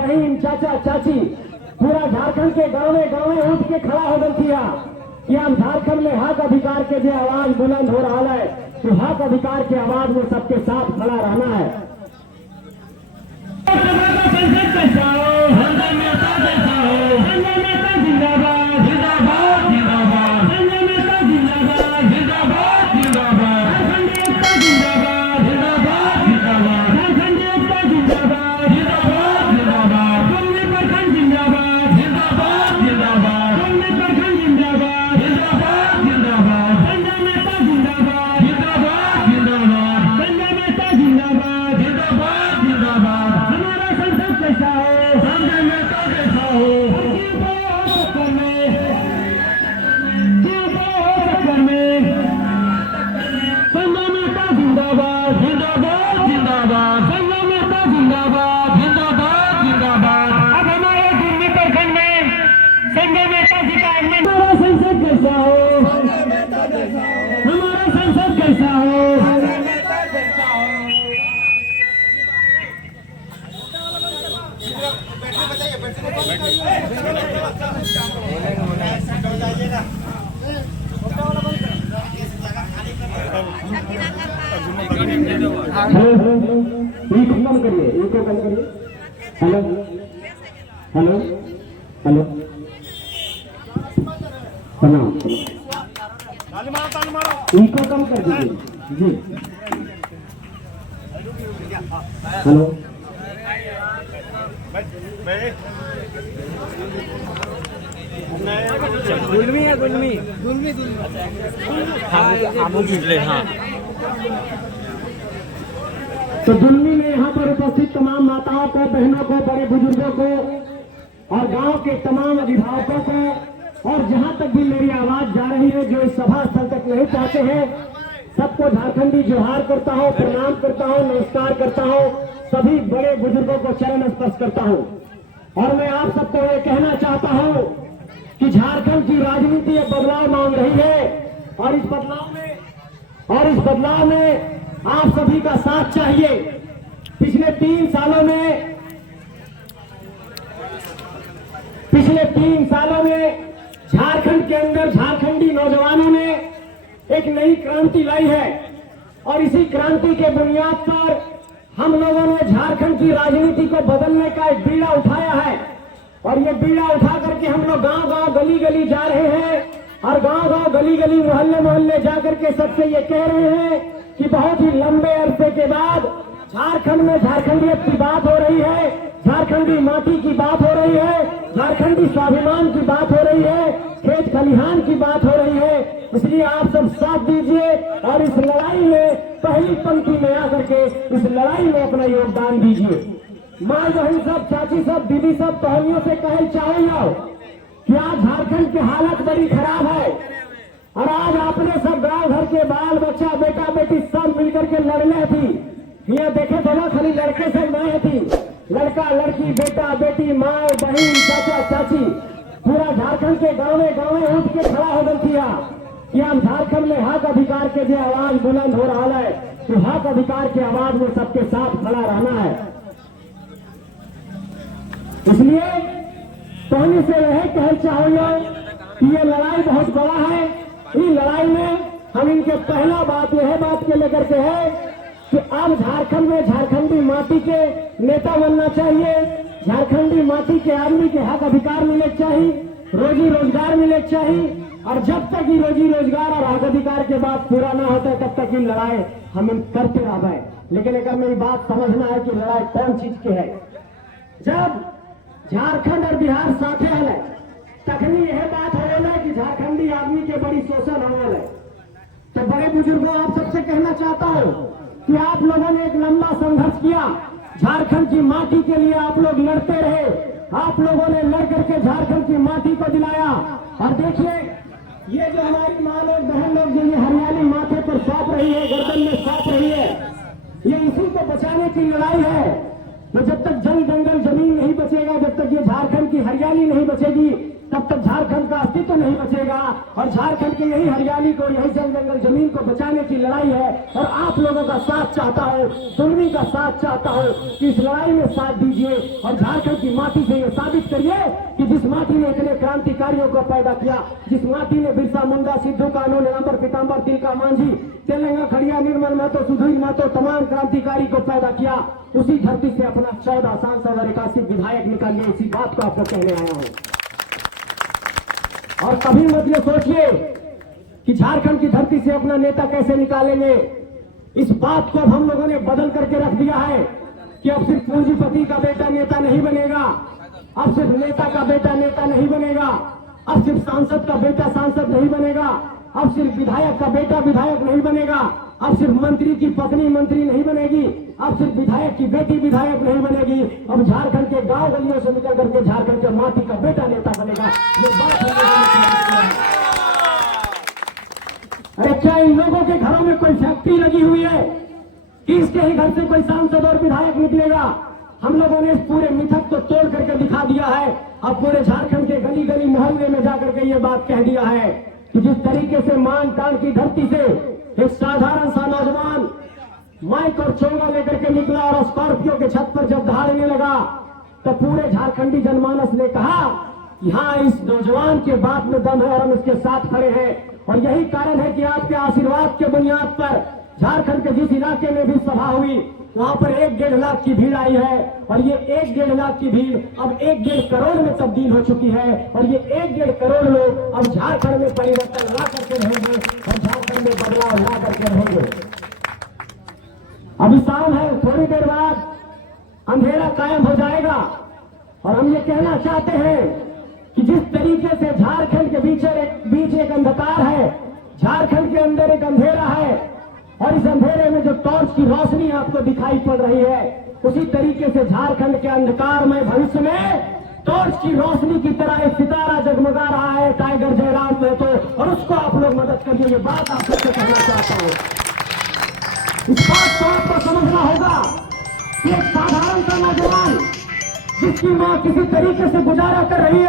बहन, चाचा, चाची, पूरा झारखंड के गाँवे गाँवे उठ के खड़ा हो गल किया कि हम झारखंड में हक अधिकार के जो आवाज बुलंद हो रहा है, तो हक अधिकार के आवाज में सबके साथ खड़ा रहना है। संसद कैसा हो, संजय मेहता कैसा हो, संजय मेहता जिंदाबाद जिंदाबाद जिंदाबाद, संजय मेहता जिंदाबाद जिंदाबाद जिंदाबाद, झारखंडी एकता जिंदाबाद जिंदाबाद जिंदाबाद, झारखंडी एकता जिंदाबाद जिंदाबाद जिंदाबाद, दुल्ली प्रखंड जिंदाबाद जिंदाबाद जिंदाबाद, दुल्ली प्रखंड जिंदाबाद जिंदाबाद जिंदाबाद, संजय मेहता जिंदाबाद जिंदाबाद जिंदाबाद, संजय मेहता जिंदाबाद जिंदाबाद जिंदाबाद। हमारा संसद कैसा हो, संजय मेहता कैसा हो, चक्कर में संजय मेहता जिंदाबाद जिंदाबाद जिंदाबाद, संजय मेहता जिंदाबाद जिंदाबाद जिंदाबाद। अब हमारे दिल्ली प्रखंड में संजय मेहता जी का हमारा संसद कैसा हो, हमारा संसद कैसा हो, कम करिए, इनको कम करिए। हेलो हेलो हेलो, प्रणाम, इनको कम कर दीजिए जी। हेलो, गुलमी है, गुलमी गुलमी हाँ। तो दुल्मी में यहाँ पर उपस्थित तमाम माताओं को, बहनों को, बड़े बुजुर्गों को और गांव के तमाम अभिभावकों को, और जहां तक भी मेरी आवाज जा रही है जो इस सभा स्थल तक नहीं पहुंचे हैं, सबको झारखंडी जोहार करता हूं, प्रणाम करता हूं, नमस्कार करता हूं, सभी बड़े बुजुर्गों को चरण स्पर्श करता हूं। और मैं आप सबको ये कहना चाहता हूं कि झारखंड की राजनीति एक बदलाव मांग रही है, और इस बदलाव में आप सभी का साथ चाहिए। पिछले 3 सालों में झारखंड के अंदर झारखंडी नौजवानों ने एक नई क्रांति लाई है, और इसी क्रांति के बुनियाद पर हम लोगों ने झारखंड की राजनीति को बदलने का एक बीड़ा उठाया है। और ये बीड़ा उठा करके हम लोग गांव-गांव, गली-गली जा रहे हैं, और गांव-गांव, गली-गली, मोहल्ले-मोहल्ले जाकर के सबसे ये कह रहे हैं कि बहुत ही लंबे अरसे के बाद झारखंड में झारखंडियत की बात हो रही है, झारखंडी माटी की बात हो रही है, झारखंडी स्वाभिमान की बात हो रही है, खेत खलिहान की बात हो रही है। इसलिए आप सब साथ दीजिए और इस लड़ाई में पहली पंक्ति में आकर के इस लड़ाई में अपना योगदान दीजिए। माँ बहन सब, चाची सब, दीदी सब, बहनियों से कहना चाहूंगा कि आज झारखंड की हालत बड़ी खराब है, और आज आपने सब गांव घर के बाल बच्चा, बेटा बेटी सब मिलकर के लड़ने थी। यहाँ देखे तो खाली लड़के से माए थी, लड़का लड़की, बेटा बेटी, माँ बहन, चाचा चाची, पूरा झारखंड के गाँवे गाँवे उठ के खड़ा हो गल किया कि हम झारखंड में हक अधिकार के जो आवाज बुलंद हो रहा है, तो हक अधिकार की आवाज में सबके साथ खड़ा रहना है। इसलिए पहले से यह कहना चाहूंगा कि ये लड़ाई बहुत बड़ा है। इस लड़ाई में हम इनके पहला बात यह बात के लेकर के है कि अब झारखंड में झारखंडी माटी के नेता बनना चाहिए, झारखंडी माटी के आदमी के हक अधिकार मिले चाहिए, रोजी रोजगार मिले चाहिए, और जब तक ये रोजी रोजगार और हक अधिकार के बाद पूरा ना होता है तब तक ये लड़ाई हम करते रह गए। लेकिन अगर मेरी बात समझना है कि लड़ाई कौन चीज की है, जब झारखंड और बिहार साथे है तखनी यह बात हो रहा है कि झारखंडी आदमी के बड़ी शोषण हो रहा है। तो बड़े बुजुर्गों, आप सबसे कहना चाहता हूं कि आप लोगों ने एक लंबा संघर्ष किया, झारखंड की माटी के लिए आप लोग लड़ते रहे, आप लोगों ने लड़ करके झारखंड की माटी को दिलाया। और देखिए ये जो हमारी माँ लोग, बहन लोग जो ये हरियाली माथे पर सौंप रही है, गर्दन में सौंप रही है, ये इसी को बचाने की लड़ाई है। तो जब तक जल जंगल जमीन नहीं बचेगा, जब तक ये झारखंड की हरियाली नहीं बचेगी, तब तक झारखंड का अस्तित्व नहीं बचेगा। और झारखंड की यही हरियाली को, यही जंगल जमीन को बचाने की लड़ाई है। और आप लोगों का साथ चाहता हूँ, जुल्मी का साथ चाहता हूँ कि इस लड़ाई में साथ दीजिए और झारखंड की माटी से ये साबित करिए कि जिस माटी ने इतने क्रांतिकारियों को पैदा किया, जिस माटी ने बिरसा मुंडा, सिद्धू कानू, नीलांबर पीतांबर, तिलका मांझी, तेलंगा खड़िया, निर्मल महतो, सुधीर महतो, तमाम क्रांतिकारी को पैदा किया, उसी धरती से अपना 14 सांसद और 81 विधायक निकालिए। इसी बात को आपको कहने आया हूँ। और कभी मत ये सोचिए कि झारखंड की धरती से अपना नेता कैसे निकालेंगे। इस बात को अब हम लोगों ने बदल करके रख दिया है कि अब सिर्फ पूंजीपति का बेटा नेता नहीं बनेगा, अब सिर्फ नेता का बेटा नेता नहीं बनेगा, अब सिर्फ सांसद का बेटा सांसद नहीं बनेगा, अब सिर्फ विधायक का बेटा विधायक नहीं बनेगा, अब सिर्फ मंत्री की पत्नी मंत्री नहीं बनेगी, अब सिर्फ विधायक की बेटी विधायक नहीं बनेगी। अब झारखंड के गांव गलियों से निकल करके झारखंड के माटी का बेटा नेता बनेगा। ये बात हम लोगों ने की है। अरे क्या इन लोगों के घरों में कोई फैक्ट्री लगी हुई है कि इसके ही घर से कोई सांसद और विधायक निकलेगा? हम लोगों ने इस पूरे मिथक को तोड़ करके दिखा दिया है। अब पूरे झारखंड के गली गली मोहल्ले में जाकर के ये बात कह दिया है कि जिस तरीके से मान टाण की धरती से एक साधारण सा नौजवान माइक और चोंगा लेकर के निकला और स्कॉर्पियो के छत पर जब दहाड़ने लगा, तो पूरे झारखंडी जनमानस ने कहा कि हाँ, इस नौजवान के बात में दम है और हम इसके साथ खड़े हैं। और यही कारण है कि आपके आशीर्वाद के बुनियाद पर झारखंड के जिस इलाके में भी सभा हुई, वहां पर 1-1.5 लाख की भीड़ आई है। और ये 1-1.5 लाख की भीड़ अब 1-1.5 करोड़ में तब्दील हो चुकी है। और ये 1-1.5 करोड़ लोग अब झारखंड में परिवर्तन ला करके रहेंगे और झारखंड में बदलाव ला करके रहेंगे। अभी शाम है, थोड़ी देर बाद अंधेरा कायम हो जाएगा। और हम ये कहना चाहते हैं कि जिस तरीके से झारखंड के बीच एक अंधकार है, झारखंड के अंदर एक अंधेरा है, और इस अंधेरे में जो टॉर्च की रोशनी आपको दिखाई पड़ रही है, उसी तरीके से झारखंड के अंधकार में भविष्य में टॉर्च की रोशनी की तरह एक सितारा जगमगा रहा है, टाइगर जयराम महतो, और उसको आप लोग मदद करिए। ये बात आप सबसे कहना चाहता हूँ। इस बात को आपको समझना होगा कि एक साधारण सा नौजवान जिसकी मां किसी तरीके से गुजारा कर रही है,